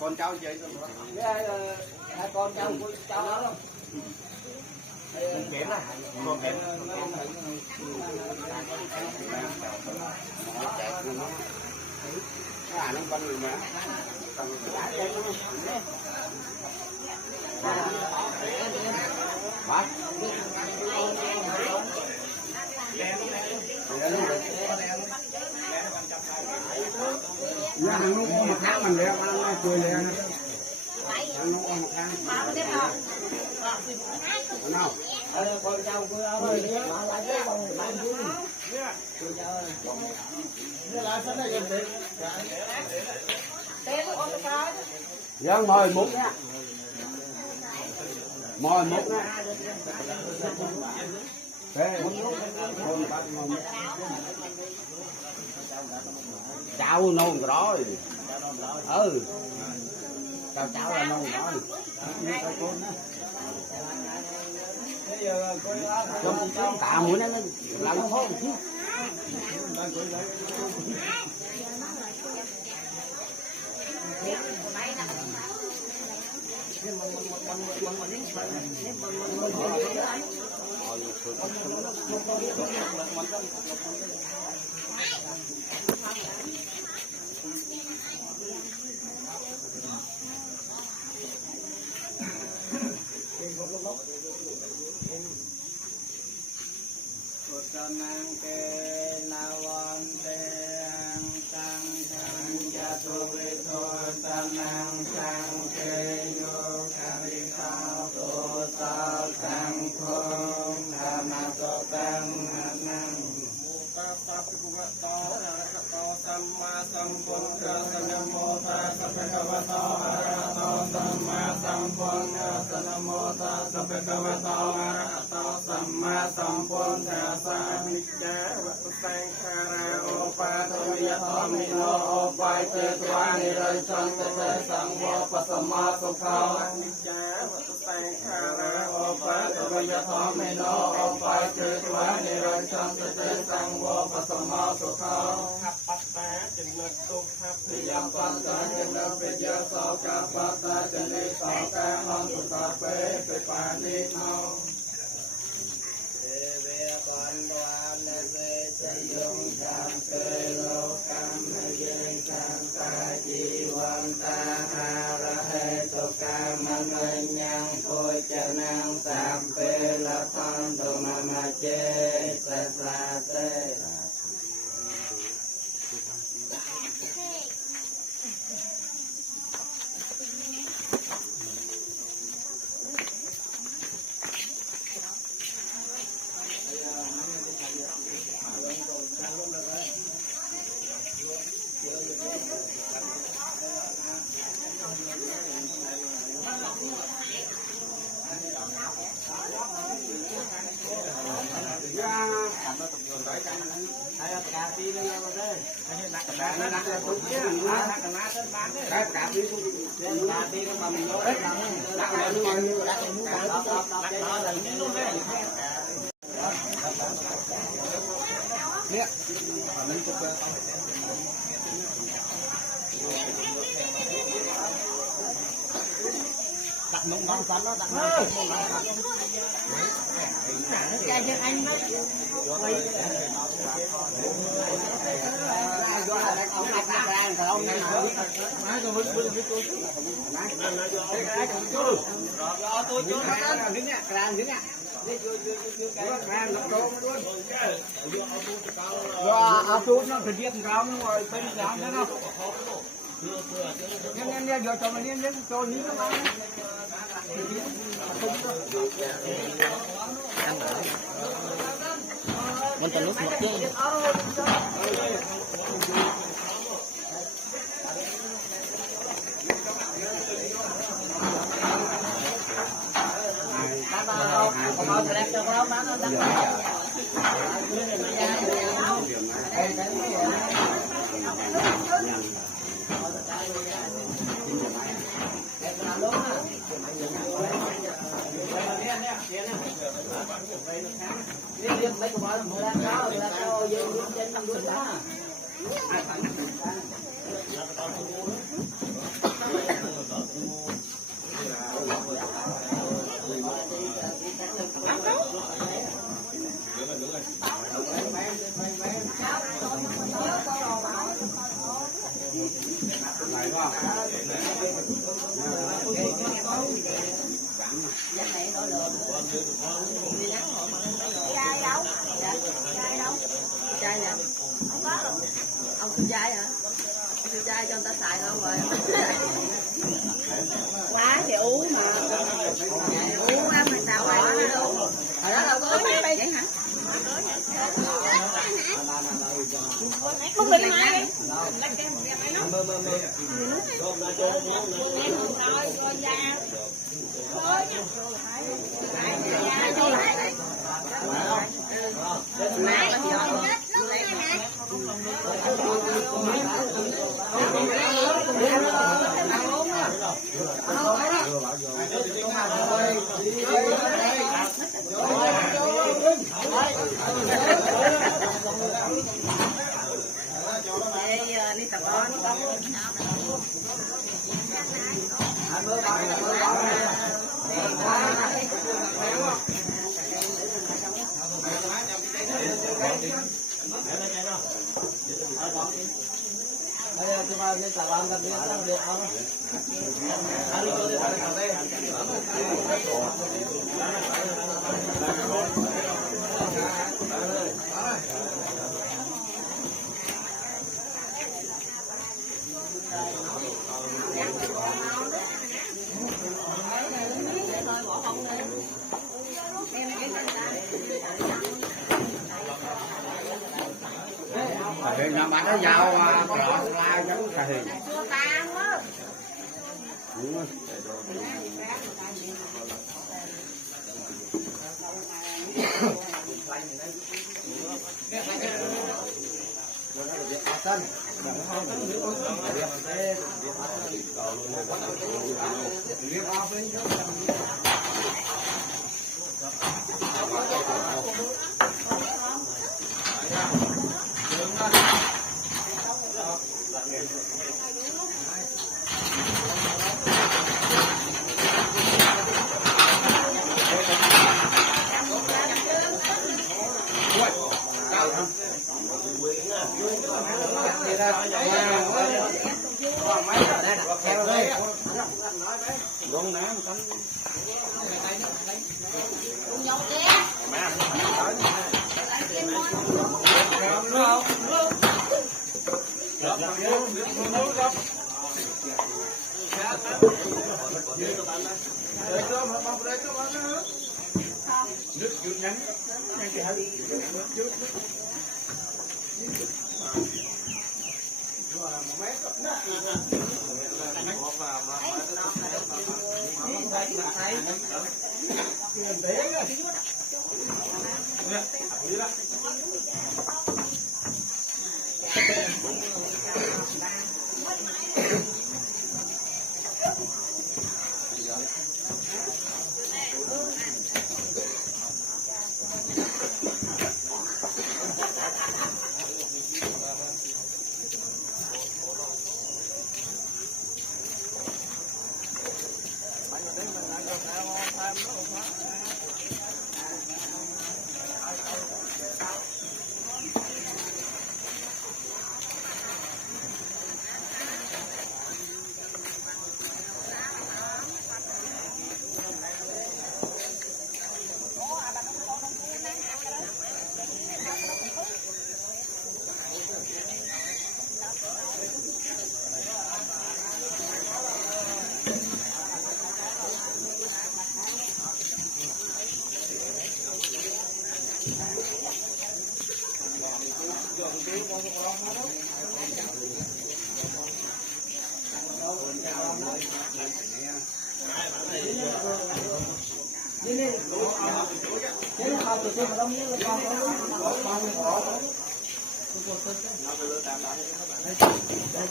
Con cháu chị hai con cháu đó không? kém này, con kém. Nó con người mà. Bắt. Dạ, nó có một tháng mình leo, nó cười leo nè. Nó có một tháng. Nào. Con cháu cứ ơi, mà lại cái con bạn vui. Dân mời múc nha. Mời múc nha. Cháu nôn rồi. Ừ. Cháu là nôn rồi. Trong tạ mũi nó lạnh thôi chứ. Nang ke nawan te ang sang sang jatuh itu tanang sang ke yo kari kau tu tau sang kong dhamma sotang nang muka papi buka tau araka tau samma sampurna sanamo tassa bhagavato arahato samma sampurna sanamo tassa bhagavato arahato samma sampurna sanicca vasankara opatamiyatamino opaitetwani rajantete sangvo pasama sukha anicca vasankara opatamiyatamino opaitetwani rajantete sangvo pasama sukha hapatta jenna sukha priyam panta jenna priya soka patta jenna soka hantu tape pepani mau con đoan về xây dựng tham phê lô cam dây tham ta chi quan ta ha ra hệ tô cam anh nhang khôi cha năng tham phê la thân tô ma chê sa sa tê cà phê đặt nông con sắn đó, đặt nông Cha cho anh đó. áo chút nó thực hiện rau nó ngồi bên rau nữa đâu. Nên giờ cho mình nên cho ní nó ăn. Mình tận lúc một chứ. Trai đâu? Trai đâu? Trai nè. Không có đâu. Ông xin trai hả? Xin trai cho người ta xài không rồi. Quá thì uống mà. Uống ăn mà sao ai nói đâu. Hồi đó đâu có Vậy mấy hả? Không bị mai. đi tập ơn. Bây giờ chúng ta đi tập ơn tập đi được không? Thì nhà bạn nó giàu rõ la giống thầy. Chưa tan quá.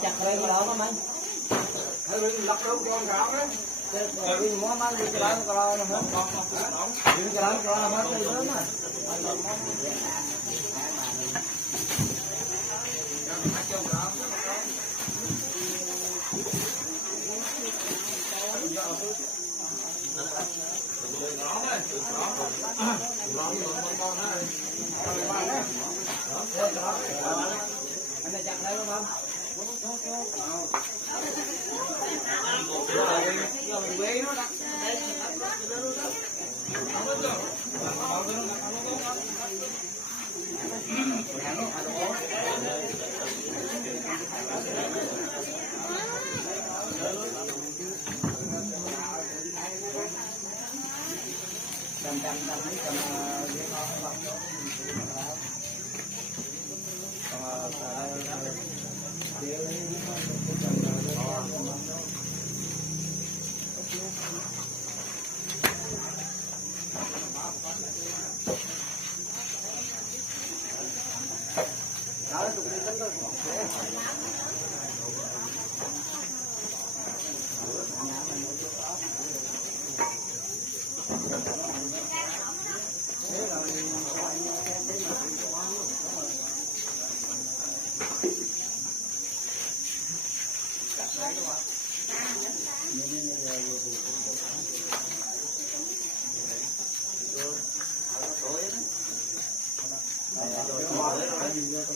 chặt lên cái đó mà Hay bị lật đâu con gạo đấy. vì mua mang đi cái đó nó hết đi cái đó nó hết đi lớn mà anh này chặt đây không? Giờ mình quế nó đó.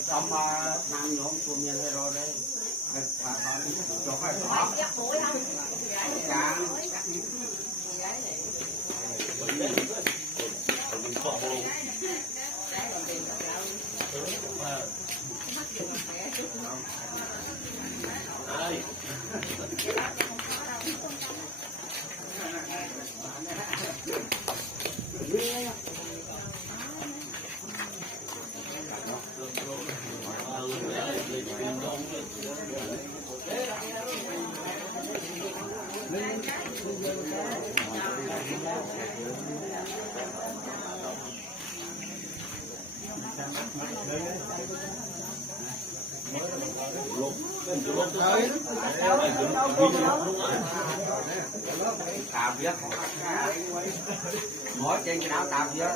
Ông nam nhóm xuân nhân hay rồi đấy. Bà con cho phải bỏ. Dạ. Tạm biết mỗi trên cái áo tạm biết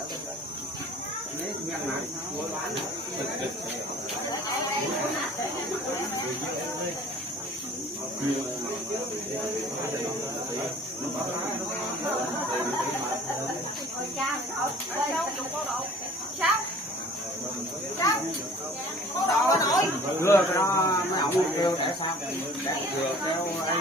nếu nhận nặng mua bán lừa cái đó mấy ông kêu để sao để vừa kêu ấy